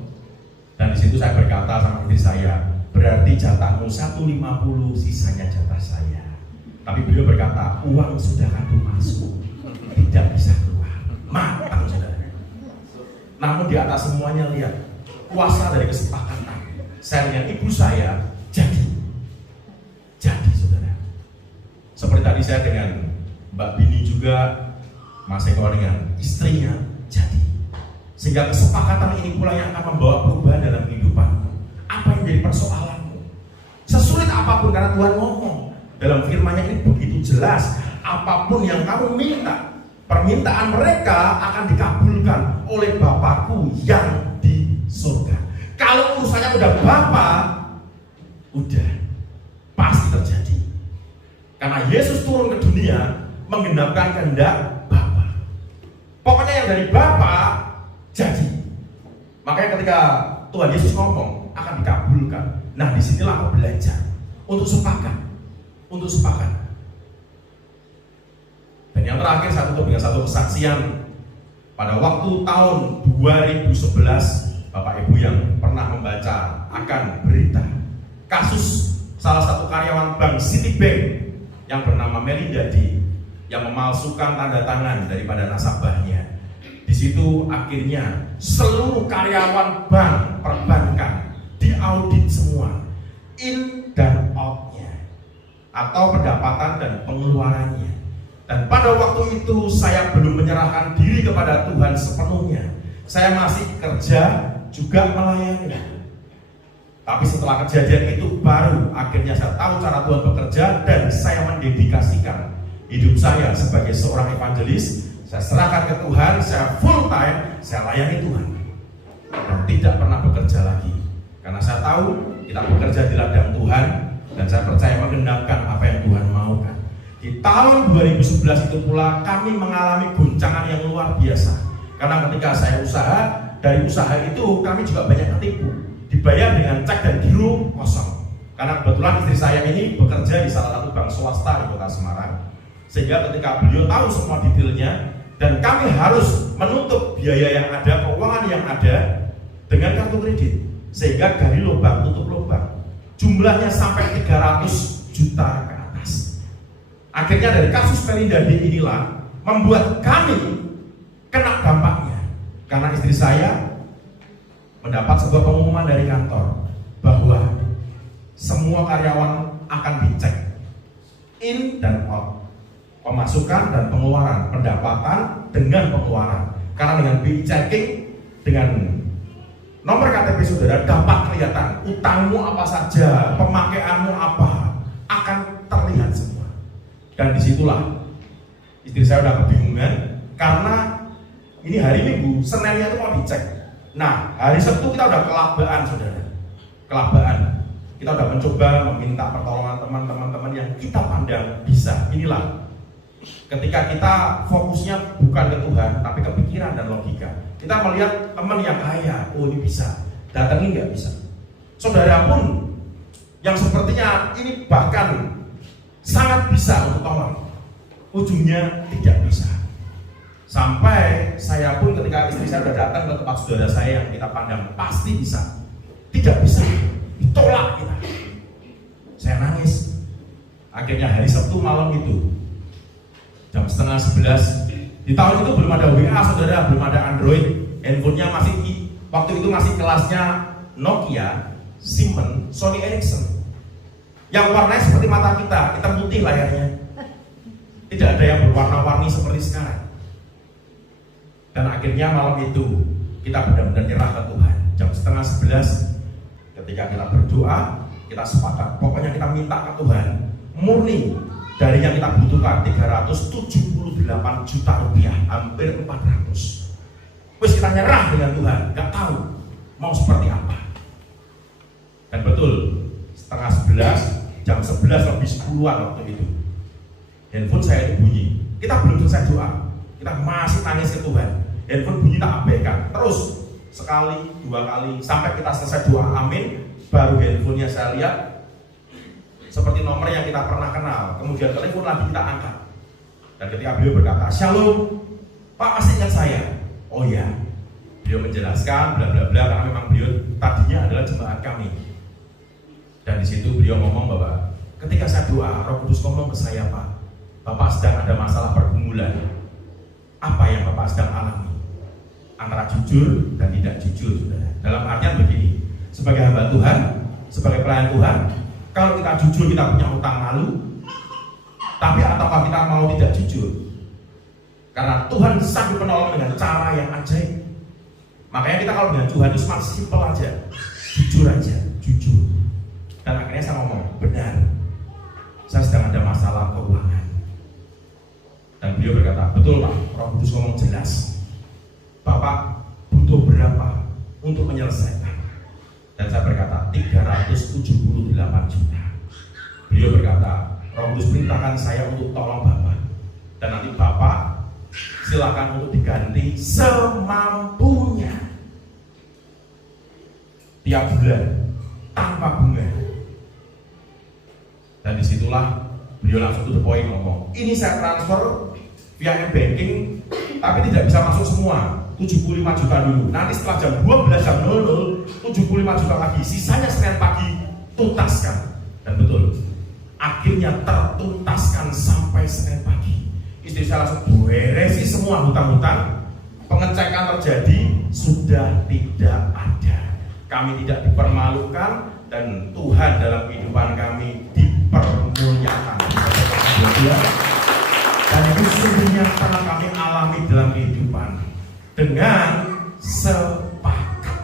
Dan di situ saya berkata sama istri saya, berarti jatahmu 150, sisanya jatah saya. Tapi beliau berkata, uang sudah kadung masuk, tidak bisa keluar. Matang saudara. Namun di atas semuanya lihat, kuasa dari kesepakatan saya dengan ibu saya jadi saudara. Seperti tadi saya dengan Mbak Bini juga, Mas Eko dengan istrinya jadi. Sehingga kesepakatan ini pula yang akan membawa perubahan dalam kehidupanmu. Apa yang jadi persoalanmu? Sesulit apapun, karena Tuhan ngomong dalam firman-Nya ini begitu jelas. Apapun yang kamu minta, permintaan mereka akan dikabulkan oleh Bapakku yang di surga. Kalau urusannya udah Bapa, udah pasti terjadi. Karena Yesus turun ke dunia menggenapkan kehendak Bapa. Pokoknya yang dari Bapa jadi. Makanya ketika Tuhan Yesus ngomong akan dikabulkan. Nah, disinilah aku belajar untuk sepakat. Dan yang terakhir saya tutup dengan satu kesaksian. Pada waktu tahun 2011, Bapak Ibu yang pernah membaca akan berita kasus salah satu karyawan bank Citibank yang bernama Melinda D yang memalsukan tanda tangan daripada nasabahnya. Di situ akhirnya seluruh karyawan bank perbankan diaudit semua, in dan out-nya, atau pendapatan dan pengeluarannya. Dan pada waktu itu saya belum menyerahkan diri kepada Tuhan sepenuhnya. Saya masih kerja juga melayani. Tapi setelah kejadian itu baru akhirnya saya tahu cara Tuhan bekerja dan saya mendedikasikan hidup saya sebagai seorang evangelis. Saya serahkan ke Tuhan, saya full time, saya layani Tuhan. Dan tidak pernah bekerja lagi. Karena saya tahu kita bekerja di ladang Tuhan dan saya percaya menggenapkan apa yang Tuhan maukan. Di tahun 2011 itu pula kami mengalami goncangan yang luar biasa. Karena ketika saya usaha, dari usaha itu kami juga banyak ketipu. Dibayar dengan cek dan giro kosong. Karena kebetulan istri saya ini bekerja di salah satu bank swasta di Kota Semarang. Sehingga ketika beliau tahu semua detailnya, dan kami harus menutup biaya yang ada, keuangan yang ada dengan kartu kredit. Sehingga gali lubang, tutup lubang. Jumlahnya sampai 300 juta ke atas. Akhirnya dari kasus Melinda D inilah membuat kami kena dampaknya. Karena istri saya mendapat sebuah pengumuman dari kantor bahwa semua karyawan akan dicek in dan out, pemasukan dan pengeluaran, pendapatan dengan pengeluaran. Karena dengan BI checking, dengan nomor KTP saudara dapat kelihatan utangmu apa saja, pemakaianmu apa, akan terlihat semua. Dan disitulah istri saya udah kebingungan karena ini hari Minggu, Seninnya itu mau dicek. Nah, hari Sabtu kita udah kelabaan saudara, kelabaan. Kita udah mencoba meminta pertolongan teman-teman yang kita pandang bisa. Inilah ketika kita fokusnya bukan ke Tuhan, tapi ke pikiran dan logika. Kita melihat teman yang kaya, oh ini bisa, datangin nggak bisa. Saudara pun yang sepertinya ini bahkan sangat bisa untuk tolong, ujungnya tidak bisa. Sampai saya pun ketika istri saya sudah datang ke tempat saudara saya yang kita pandang pasti bisa, tidak bisa, ditolak kita. Saya nangis. Akhirnya hari Sabtu malam itu jam 10:30, di tahun itu belum ada WA saudara, belum ada Android, handphonenya masih waktu itu masih kelasnya Nokia, Siemens, Sony Ericsson, yang warnanya seperti mata kita, hitam putih layarnya. Tidak ada yang berwarna-warni seperti sekarang. Dan akhirnya malam itu kita benar-benar nyerah ke Tuhan. Jam 10:30 ketika kita berdoa, kita sepakat, pokoknya kita minta ke Tuhan murni dari yang kita butuhkan 378 juta rupiah, hampir 400. Terus kita nyerah dengan Tuhan, gak tahu mau seperti apa. Dan betul, 10:30, jam 11:10 waktu itu, handphone saya itu bunyi. Kita belum selesai doa, kita masih nangis ke Tuhan. Handphone bunyi, tak abaikan. Terus sekali, 2 kali, sampai kita selesai doa amin, baru handphonenya saya lihat seperti nomor yang kita pernah kenal. Kemudian telepon lagi, kita angkat. Dan ketika beliau berkata, "Shalom, Pak, masih ingat saya?" "Oh ya." Beliau menjelaskan bla bla bla, karena memang beliau tadinya adalah jemaat kami. Dan di situ beliau ngomong bahwa ketika saya doa, Roh Kudus ngomong ke saya, "Pak, Bapak sedang ada masalah pergumulan. Apa yang Bapak sedang alami? Antara jujur dan tidak jujur, saudara." Dalam artian begini, sebagai hamba Tuhan, sebagai pelayan Tuhan, kalau kita jujur kita punya utang malu, tapi apakah kita mau tidak jujur? Karena Tuhan sanggup menolong dengan cara yang ajaib. Makanya kita kalau dengan Tuhan itu cuma simpel aja, jujur aja, jujur. Dan akhirnya saya ngomong, benar, saya sedang ada masalah keuangan. Dan beliau berkata, betul Pak, Roh Kudus ngomong jelas. Bapak butuh berapa untuk menyelesaikan? Dan saya berkata 378 juta. Beliau berkata, Roh Kudus perintahkan saya untuk tolong Bapak. Dan nanti Bapak silakan untuk diganti semampunya tiap bulan tanpa bunga. Dan disitulah beliau langsung to the point ngomong, ini saya transfer via banking, tapi tidak bisa masuk semua. 75 juta dulu. Nanti setelah jam 12 jam 00 75 juta lagi. Sisanya Senin pagi tuntaskan. Dan betul, akhirnya tertuntaskan sampai Senin pagi. Istri saya langsung beresi semua hutang-hutang. Pengecekan terjadi, sudah tidak ada. Kami tidak dipermalukan dan Tuhan dalam kehidupan kami dipermuliakan. Dan itu sungguhnya pernah kami alami dalam kehidupan dengan sepakat.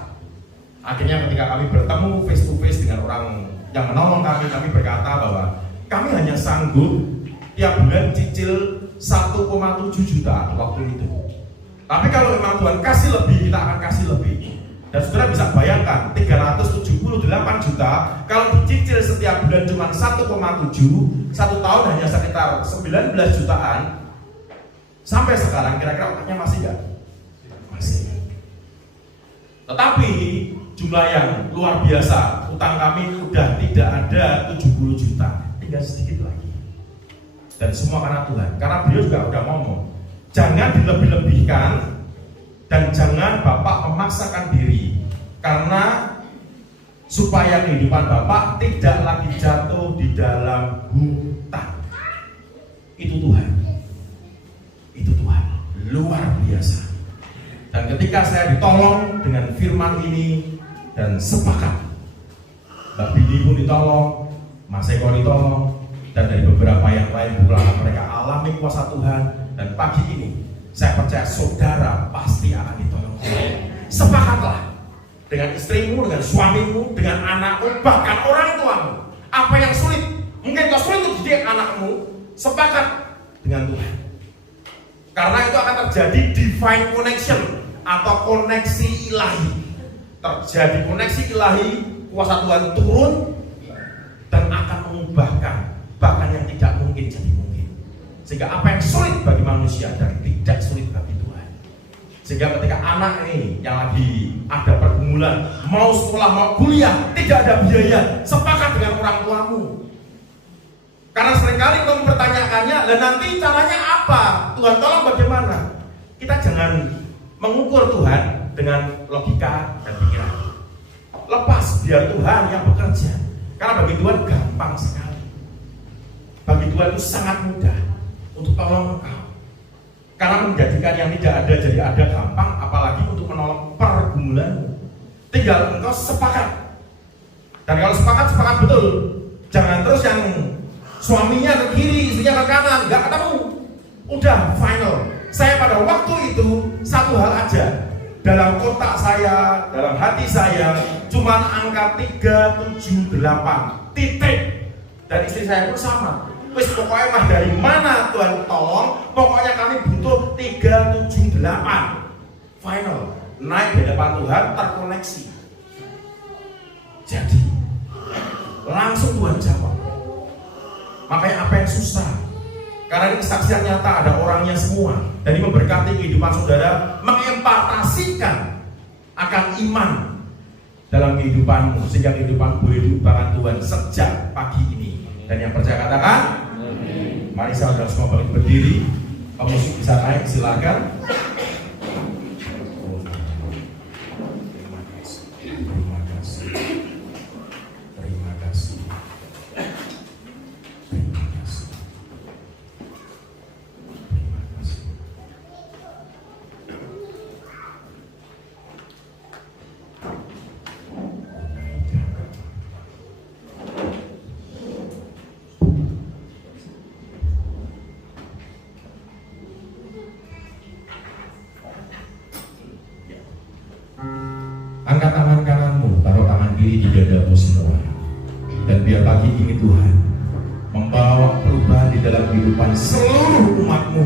Akhirnya ketika kami bertemu face to face dengan orang yang menolong kami berkata bahwa kami hanya sanggup tiap bulan cicil 1,7 juta waktu itu. Tapi kalau memang Tuhan kasih lebih, kita akan kasih lebih. Dan saudara bisa bayangkan 378 juta kalau dicicil setiap bulan cuma 1,7, 1 tahun hanya sekitar 19 jutaan. Sampai sekarang kira-kira otaknya masih enggak? Masih. Tetapi jumlah yang luar biasa, utang kami sudah tidak ada 70 juta, tinggal sedikit lagi. Dan semua karena Tuhan. Karena beliau juga udah ngomong, jangan dilebih-lebihkan dan jangan Bapak memaksakan diri, karena supaya kehidupan Bapak tidak lagi jatuh di dalam hutang. Itu Tuhan. Itu Tuhan. Luar biasa. Dan ketika saya ditolong dengan firman ini dan sepakat, Mbak Bini pun ditolong, Mas Eko ditolong, dan dari beberapa yang lain pula mereka alami kuasa Tuhan. Dan pagi ini saya percaya saudara pasti akan ditolong. Sepakatlah dengan istrimu, dengan suamimu, dengan anakmu, bahkan orang tuamu. Apa yang sulit, mungkin kau sulit untuk didik anakmu, sepakat dengan Tuhan. Karena itu akan terjadi divine connection atau koneksi ilahi. Terjadi koneksi ilahi, kuasa Tuhan turun dan akan mengubahkan bahkan yang tidak mungkin jadi mungkin. Sehingga apa yang sulit bagi manusia dan tidak sulit bagi Tuhan. Sehingga ketika anak ini yang lagi ada pergumulan, mau sekolah, mau kuliah, tidak ada biaya, sepakat dengan orang tuamu. Karena seringkali kamu mempertanyakannya, dan nanti caranya apa? Tuhan tolong bagaimana? Kita jangan mengukur Tuhan dengan logika dan pikiran. Lepas biar Tuhan yang bekerja. Karena bagi Tuhan gampang sekali. Bagi Tuhan itu sangat mudah untuk tolong engkau. Karena menjadikan yang tidak ada jadi ada gampang, apalagi untuk menolong pergumulanmu. Tinggal engkau sepakat. Dan kalau sepakat betul. Jangan terus yang suaminya ke kiri, istrinya ke kanan, nggak ketemu. Udah final. Saya pada waktu itu satu hal aja, dalam kotak saya, dalam hati saya cuma angka 378 titik. Dan istri saya pun sama. Wis pokoknya mah dari mana Tuhan tolong, pokoknya kami butuh 378. Final, naik di depan Tuhan, terkoneksi. Jadi langsung Tuhan jawab. Makanya apa yang susah? Karena ini kesaksian nyata, ada orangnya semua. Dan ini memberkati kehidupan saudara, mengempartasikan akan iman dalam kehidupanmu, sehingga kehidupan boleh diubahkan Tuhan sejak pagi ini. Dan yang percaya katakan amin. Mari saudara semua balik berdiri. Kamu bisa naik, silakan. Angkat tangan kananmu, taruh tangan kiri di dadamu semua. Dan biar pagi ini Tuhan membawa perubahan di dalam kehidupan seluruh umatmu,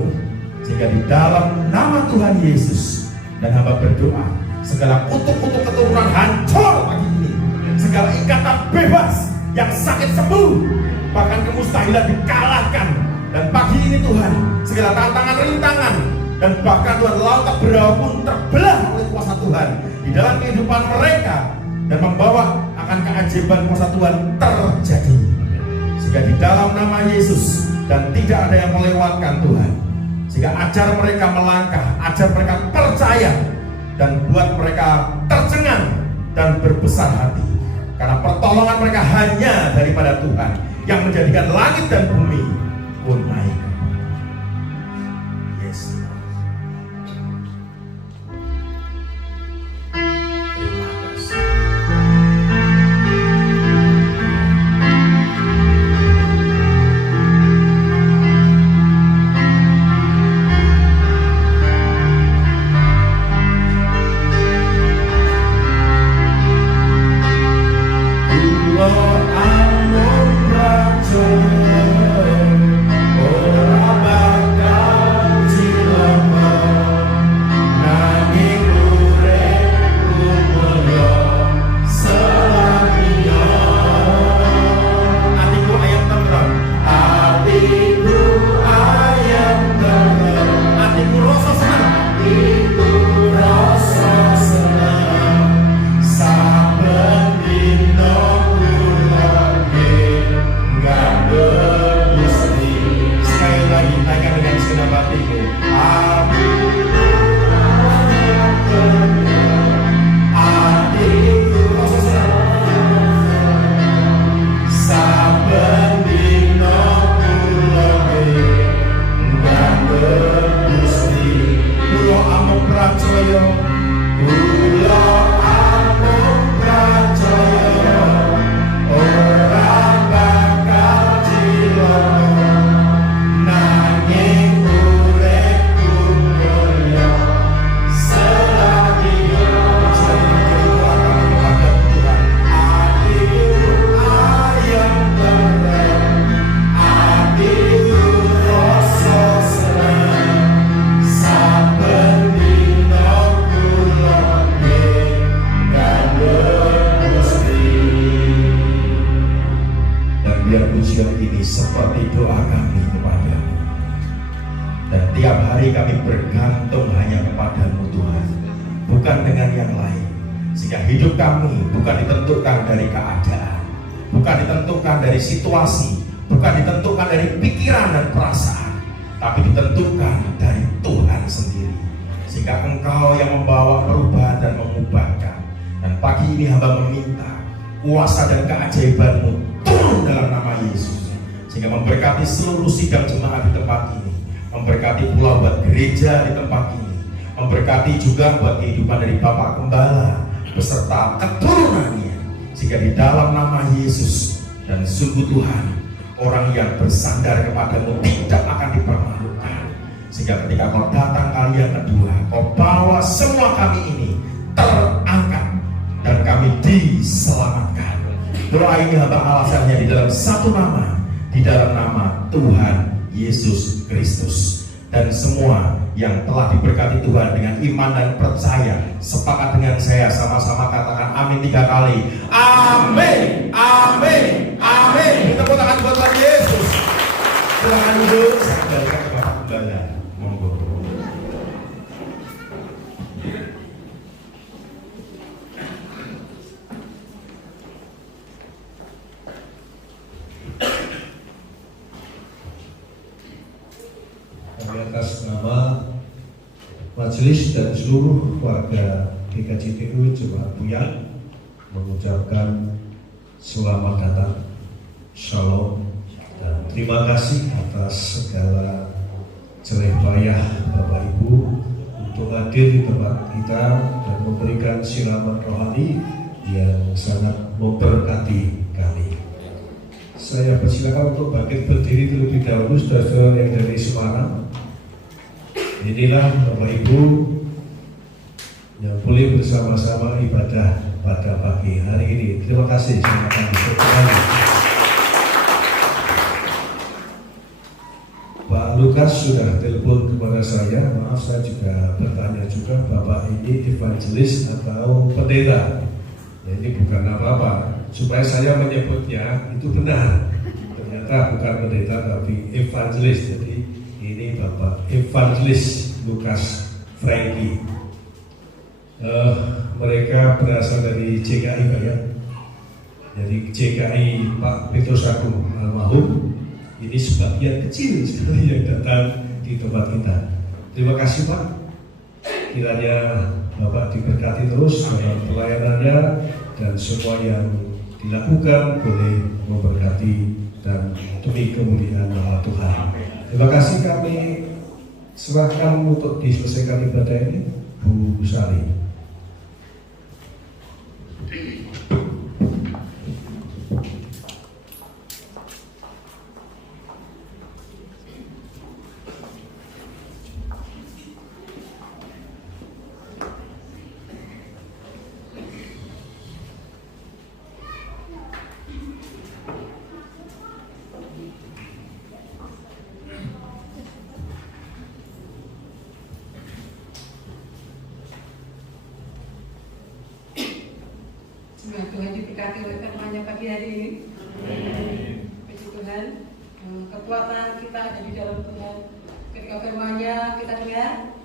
sehingga di dalam nama Tuhan Yesus dan hamba berdoa, segala kutuk-kutuk keturunan hancur pagi ini, segala ikatan bebas, yang sakit sembuh, bahkan kemustahilan dikalahkan. Dan pagi ini Tuhan, segala tantangan rintangan dan bahkan Tuhan lautan berawa pun terbelah oleh kuasa Tuhan di dalam kehidupan mereka, dan membawa akan keajaiban kuasa Tuhan terjadi, sehingga di dalam nama Yesus, dan tidak ada yang melewatkan Tuhan, sehingga ajar mereka melangkah, ajar mereka percaya, dan buat mereka tercengang dan berbesar hati, karena pertolongan mereka hanya daripada Tuhan yang menjadikan langit dan bumi pun naik. Yes. Situasi, bukan ditentukan dari pikiran dan perasaan, tapi ditentukan dari Tuhan sendiri, sehingga Engkau yang membawa perubahan dan mengubahkan. Dan pagi ini hamba meminta kuasa dan keajaiban-Mu turun dalam nama Yesus, sehingga memberkati seluruh sidang jemaat di tempat ini, memberkati pula buat gereja di tempat ini, memberkati juga buat kehidupan dari Bapak Gembala beserta keturunannya, sehingga di dalam nama Yesus. Dan sungguh Tuhan, orang yang bersandar kepada-Mu tidak akan dipermalukan. sehingga ketika kau datang kali yang kedua, kau bawa semua kami ini terangkat dan kami diselamatkan. Doa ini hamba alasannya di dalam satu nama, di dalam nama Tuhan Yesus Kristus. Dan semua yang telah diberkati Tuhan dengan iman dan percaya, sepakat dengan saya, sama-sama katakan amin 3 kali. Amin, amin, amin. Tepuk tangan buat Tuhan Yesus. Silakan duduk, saya kembalikan ke Bapak Gembala. Monggo. Atas nama majelis dan seluruh warga GKJTU Jemaat Buyan mengucapkan selamat datang, shalom, dan terima kasih atas segala jerih payah Bapak Ibu untuk hadir di tempat kita dan memberikan siraman rohani yang sangat memberkati kami. Saya persilakan untuk bangkit berdiri terlebih dahulu, saudara yang dari Semarang. Inilah Bapak Ibu yang boleh bersama-sama ibadah pada pagi hari ini. Terima kasih. Silakan duduk kembali. Pak Lukas sudah telepon kepada saya. Maaf, saya juga bertanya juga, Bapak ini evangelis atau pendeta? Ya, ini bukan apa-apa. Supaya saya menyebutnya itu benar. Ternyata bukan pendeta tapi evangelis. Jadi ini Bapak Evangelis Lukas Franky. Mereka berasal dari JKI Pak ya. Dari JKI Pak Petrus Agung almarhum. Ini sebagian kecil sekali yang datang di tempat kita. Terima kasih Pak. Kiranya Bapak diberkati terus dalam pelayanannya dan semua yang dilakukan boleh memberkati dan demi kemuliaan nama Tuhan. Terima kasih, kami serahkan untuk diselesaikan ibadah ini Bu Sari. Semoga Tuhan diberkati oleh firman-Nya pagi hari ini. Puji Tuhan, kekuatan kita ada di dalam Tuhan. Ketika firman-Nya kita dengar,